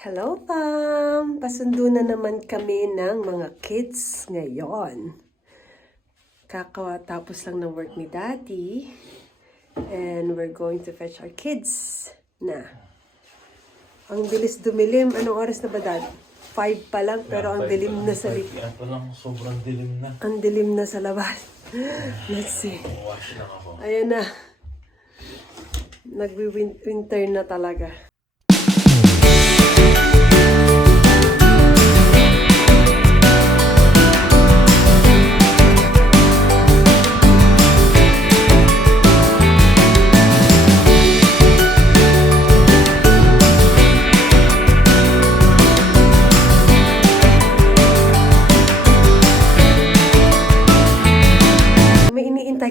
Hello, Pam! Pasundo na naman kami ng mga kids ngayon. Kakatapos lang ng work ni Daddy. And we're going to fetch our kids na. Ang bilis dumilim. Anong oras na ba, Dad? 5 pa lang, pero ang dilim na sa likod. Yan pa lang, sobrang dilim na. Ang dilim na sa labas. Let's see. Wash lang ako. Ayan na. Nag-winter na talaga.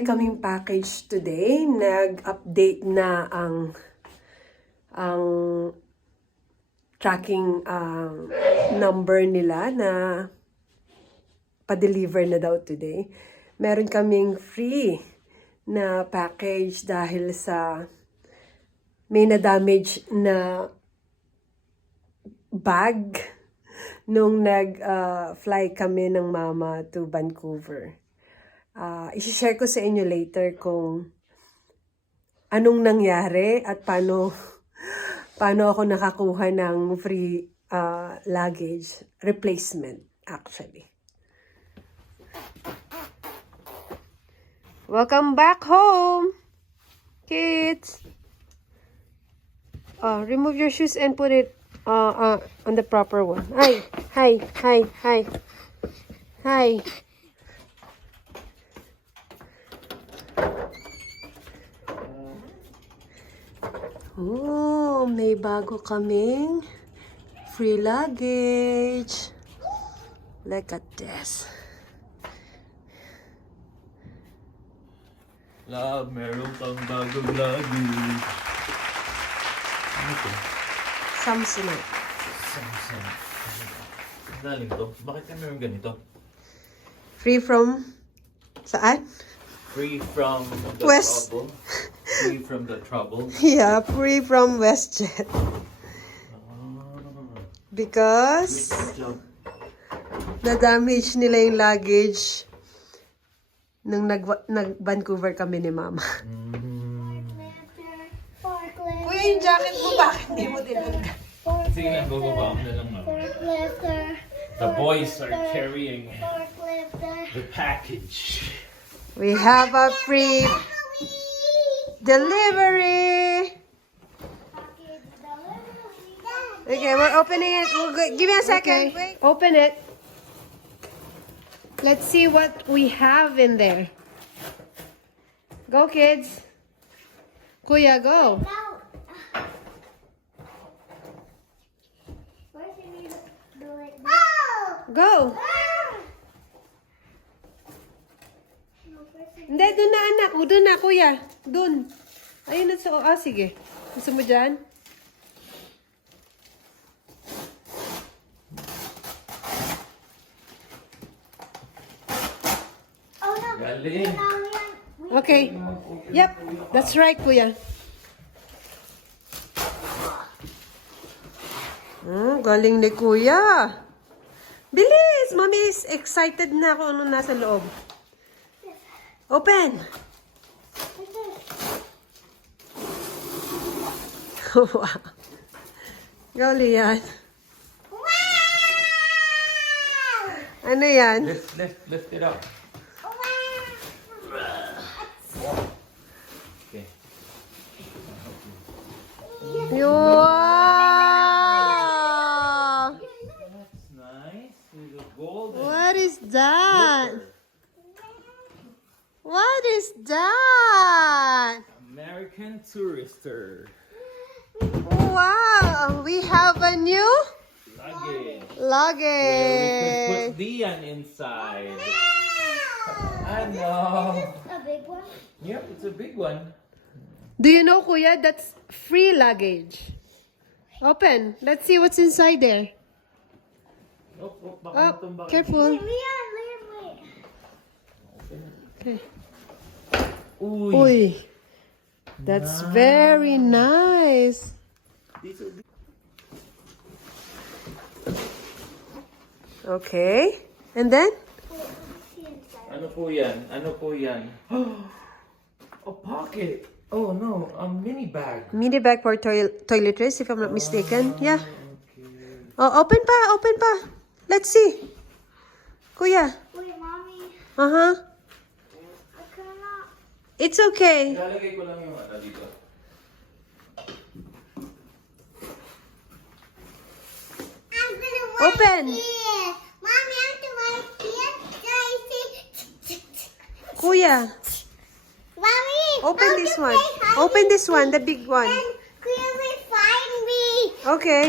Kaming package today, nag-update na ang tracking number nila na pa-deliver na daw today. Meron kaming free na package dahil sa may na-damage na bag nung nag-fly kami ng mama to Vancouver. I-share ko sa inyo later kung anong nangyari at paano ako nakakuha ng free luggage replacement actually. Welcome back home, kids. Remove your shoes and put it on the proper one. Hi. Oh, may bago kaming free luggage. Look at this. Love, meron kang bagong luggage. Ano ito? Samsonite. Samsung. Ang galing to. Bakit ka meron ganito? Free from... Saan? Free from the West. trouble. Free from the trouble. Yeah, free from WestJet. Because... Good job. na-damage nila yung luggage nung nag-Vancouver kami ni Mama. Kuya, yung jacket mo, bakit hindi mo dinagdag? Sige na, bababa ko na lang. The boys are carrying the package. We have a free delivery. Okay, we're opening it. Give me a second. Okay. Open it. Let's see what we have in there. Go, kids. Kuya, go. Go. Hindi, doon na anak. Doon na, kuya. Doon. Ayun na sa... sige. Gusto mo dyan? Galing. Okay. Yep. That's right, kuya. Galing ni kuya. Bilis! Mami is excited na kung ano nasa loob. Open! Wow. Go, Lian. Ano yan? Lift it up. Okay. Wow! That's nice. With a golden What is that? zipper. What is that? American Tourister. Wow! We have a new Luggage. Where we could luggage. put Lian inside. I know. A big one? Yep, it's a big one. Do you know, kuya, that's free luggage. Open. Let's see what's inside there. Baka Oh, matumba ka. careful. Leon, wait. Okay. Uy. Uy. That's very nice. These are Okay. And then? Ano po yan? Ano po yan? A pocket. Oh no, a mini bag. Mini bag for toiletries, if I'm not mistaken. Yeah. Okay. Oh, open pa. Let's see. Kuya. Wait, mommy. Uh-huh. I cannot. It's okay. Ilalagay ko lang yung ano dito. I'm gonna Open. here. Mommy, I'm gonna wait here. So I see. Kuya. Mommy. Open how this to one. say hi Open this to one, me. the big one. Then Kuya will find me. Okay.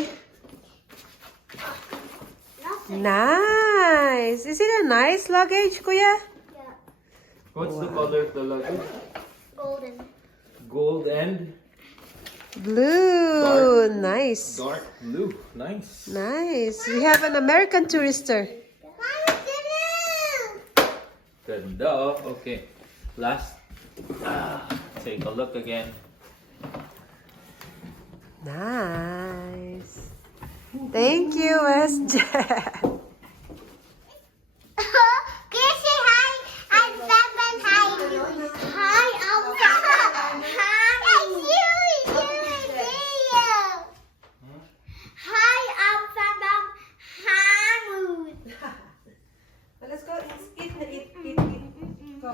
Nothing. Nice. Is it a nice luggage, Kuya? Yeah. What's the color of the luggage? Golden. Gold and Blue. Nice. dark blue. Nice. Nice. We have an American tourister. Mommy, blue. Ganda. Okay. Last. Take a look again. Nice. Thank you, SJ. Can you say hi? I'm Batman. Hi. Hi, I'm Batman. Hi. It's you. Hi, I'm Batman. Hamud. Let's go. Eat. Go.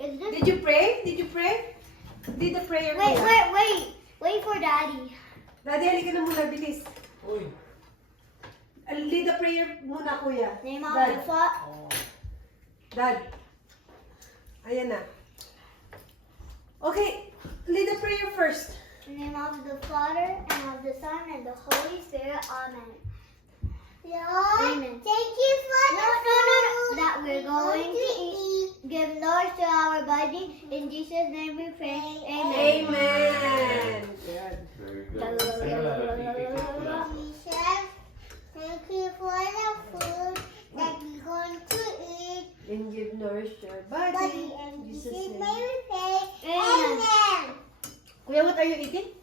Is this? Did you pray? Did the prayer, Kuya? Wait for Daddy. Daddy, halika na muna. Bilis. Uy. Lead the prayer muna, Kuya. Name of Dad. the Father. Dad. Ayan na. Okay. Lead the prayer first. In the name of the Father, and of the Son, and the Holy Spirit. Amen. Lord, amen. Thank you for the food that we're going to eat. Give nourish to our body. In Jesus' name we pray. Amen. Amen. Good. Very good. Sino Jesus, thank you for the food that we're going to eat. And give nourish to our Body body. and In Jesus' Jesus' name name. we pray. Amen. Kuya, what are you eating?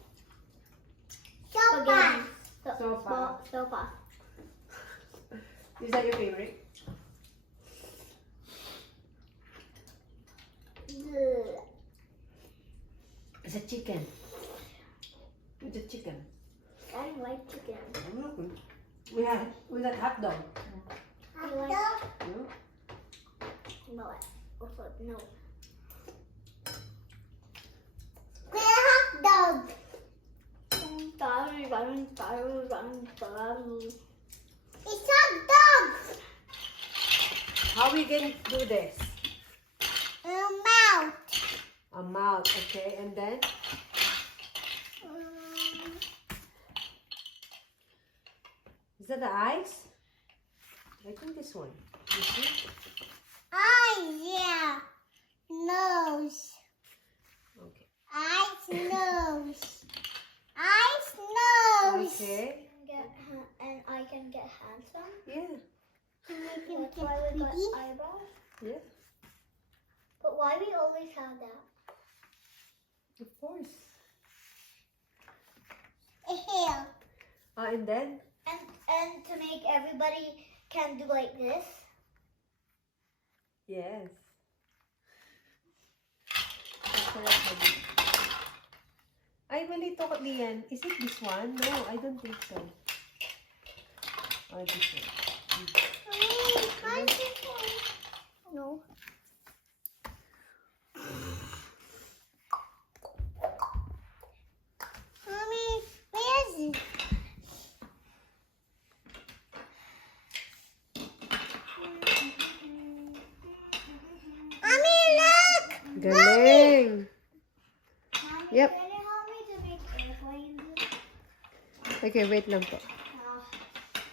Sopa. Sopa. Sopa. Is that your favorite? It's a chicken. It's a chicken. I like chicken. We got hot dog. You like? Hmm? No. Also, no. Hot dog. It's hot dog. How we gonna do this? Mouth. A mouth, okay, and then is that the eyes? I think this one. You see? Yeah. Nose. Okay. Eyes, nose. Eyes, nose. Okay. And I can get handsome. Yeah. That's why we got eyebrows. Yeah. But why we always have that? Of course. A hair. And then And to make everybody can do like this. yes. That's correct, Daddy. Ay, mali to, Lian. Is it this one? No, I don't think so. Oh, this one. No. Mommy, where is it? Mommy, look! Galing! Mommy, Yep. can you help me to make airplanes? Okay, wait lang po. I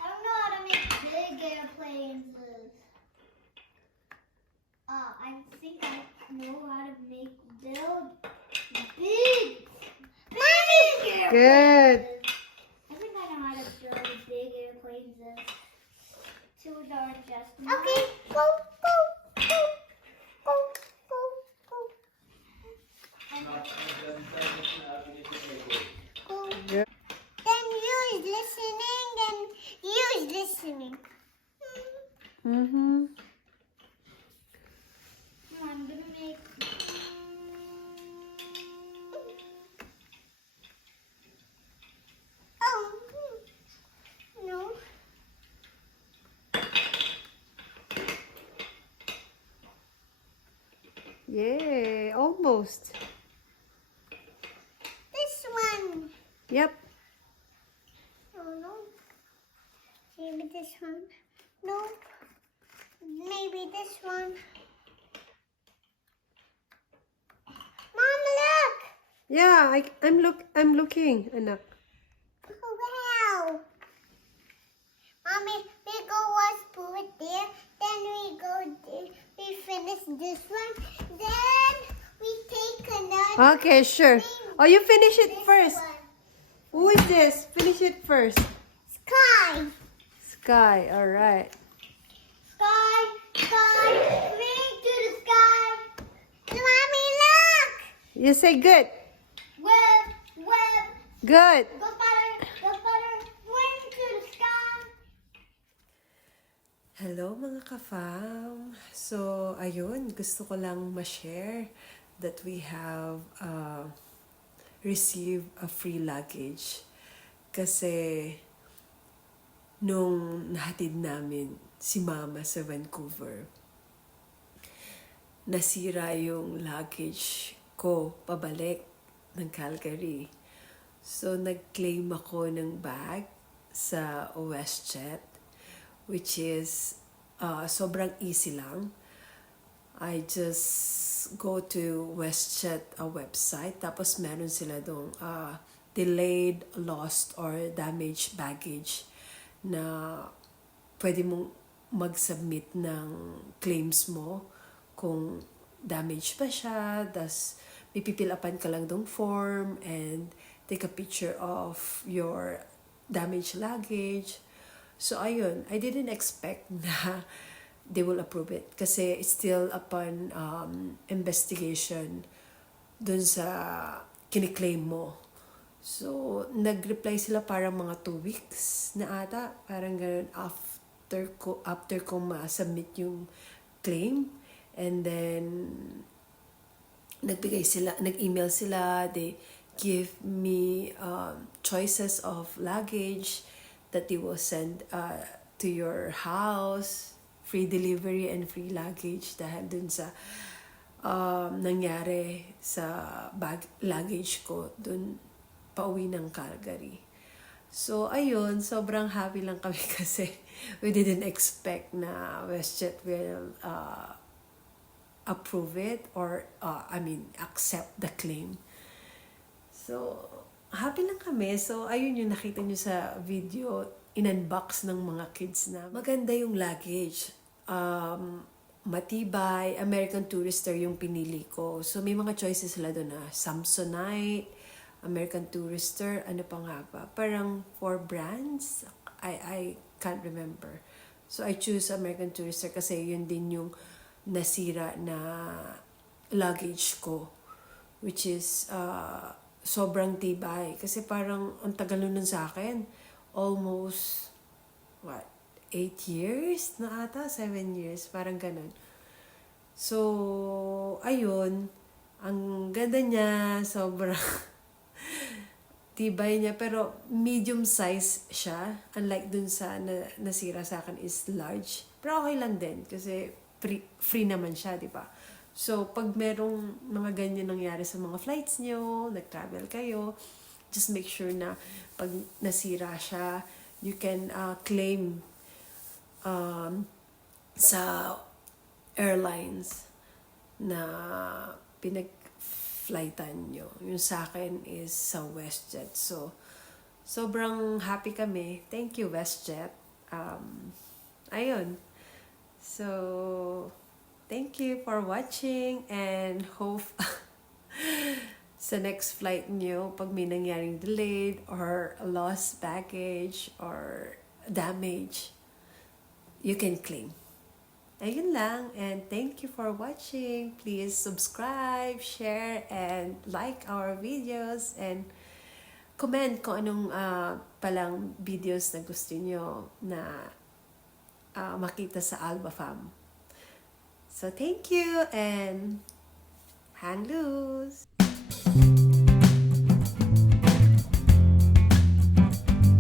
don't know how to make big airplanes. I think I know how to make build big. Mommy! Good. I think I know how to build big airplanes. Two are just. Okay, go, go, go, go, go, go. Go. Good. Then use listening and use this listening. Mm-hmm. I'm gonna make. Oh no. Yay, almost. This one. Yep. Oh no. Maybe this one. Nope. Maybe this one. Mom, look! Yeah, I'm looking, anak. Oh, wow. Mommy, we go wash food there. Then we go there. We finish this one. Then we take another. Okay, sure. Oh, you finish it This first. one. Who is this? Finish it first. Sky. Sky, alright. Sky. Sky. Swing to the sky. Mommy, look. You say good. Web. Web. Good. Go butter. Go butter. Swing to the sky. Hello mga ka-fam! So, ayun, gusto ko lang ma-share that we have received a free luggage. Kasi, nung nahatid namin si Mama sa Vancouver, nasira yung luggage ko pabalik ng Calgary. So, nag-claim ako ng bag sa WestJet, which is sobrang easy lang. I just go to WestJet website, tapos meron sila dong delayed, lost, or damaged baggage na pwede mong mag-submit ng claims mo kung damaged pa siya, tas pipipilapan ka lang dong form and take a picture of your damaged luggage. So, ayun, I didn't expect na they will approve it. Kasi it's still upon investigation dun sa kiniklaim mo. So, nag-reply sila parang mga 2 weeks na ata. Parang ganun after ko ma-submit yung claim. And then, nag-email sila. They give me choices of luggage that they will send to your house, free delivery and free luggage dahil dun sa nangyari sa luggage ko dun pauwi ng Calgary. So, ayun, sobrang happy lang kami kasi we didn't expect na WestJet will approve it or, accept the claim. So, happy lang kami. So, ayun yung nakita nyo sa video, in-unbox ng mga kids na. Maganda yung luggage. Matibay, American Tourister yung pinili ko. So, may mga choices sila doon na Samsonite, American Tourister, ano pa nga ba? Parang 4 brands. I can't remember. So, I choose American Tourister kasi yun din yung nasira na luggage ko. Which is, sobrang tibay. Kasi parang ang tagal nun sa akin. Almost, 8 years na ata? 7 years. Parang ganun. So, ayun. Ang ganda niya. Sobrang tibay niya. Pero medium size siya. Unlike dun sa nasira sa akin is large. Pero okay lang din. Kasi free naman siya, di ba? So, pag merong mga ganyan nangyari sa mga flights nyo, nag-travel kayo, just make sure na pag nasira siya, you can claim sa airlines na pinag-flightan nyo. Yung sa akin is sa WestJet. So, sobrang happy kami. Thank you, WestJet. Ayun. So, thank you for watching and hope sa next flight nyo, pag may nangyaring delayed or lost baggage or damage, you can claim. Ayun lang, and thank you for watching. Please subscribe, share, and like our videos, and comment kung anong palang videos na gusto nyo na makita sa Alba Fam. So thank you and hand loose!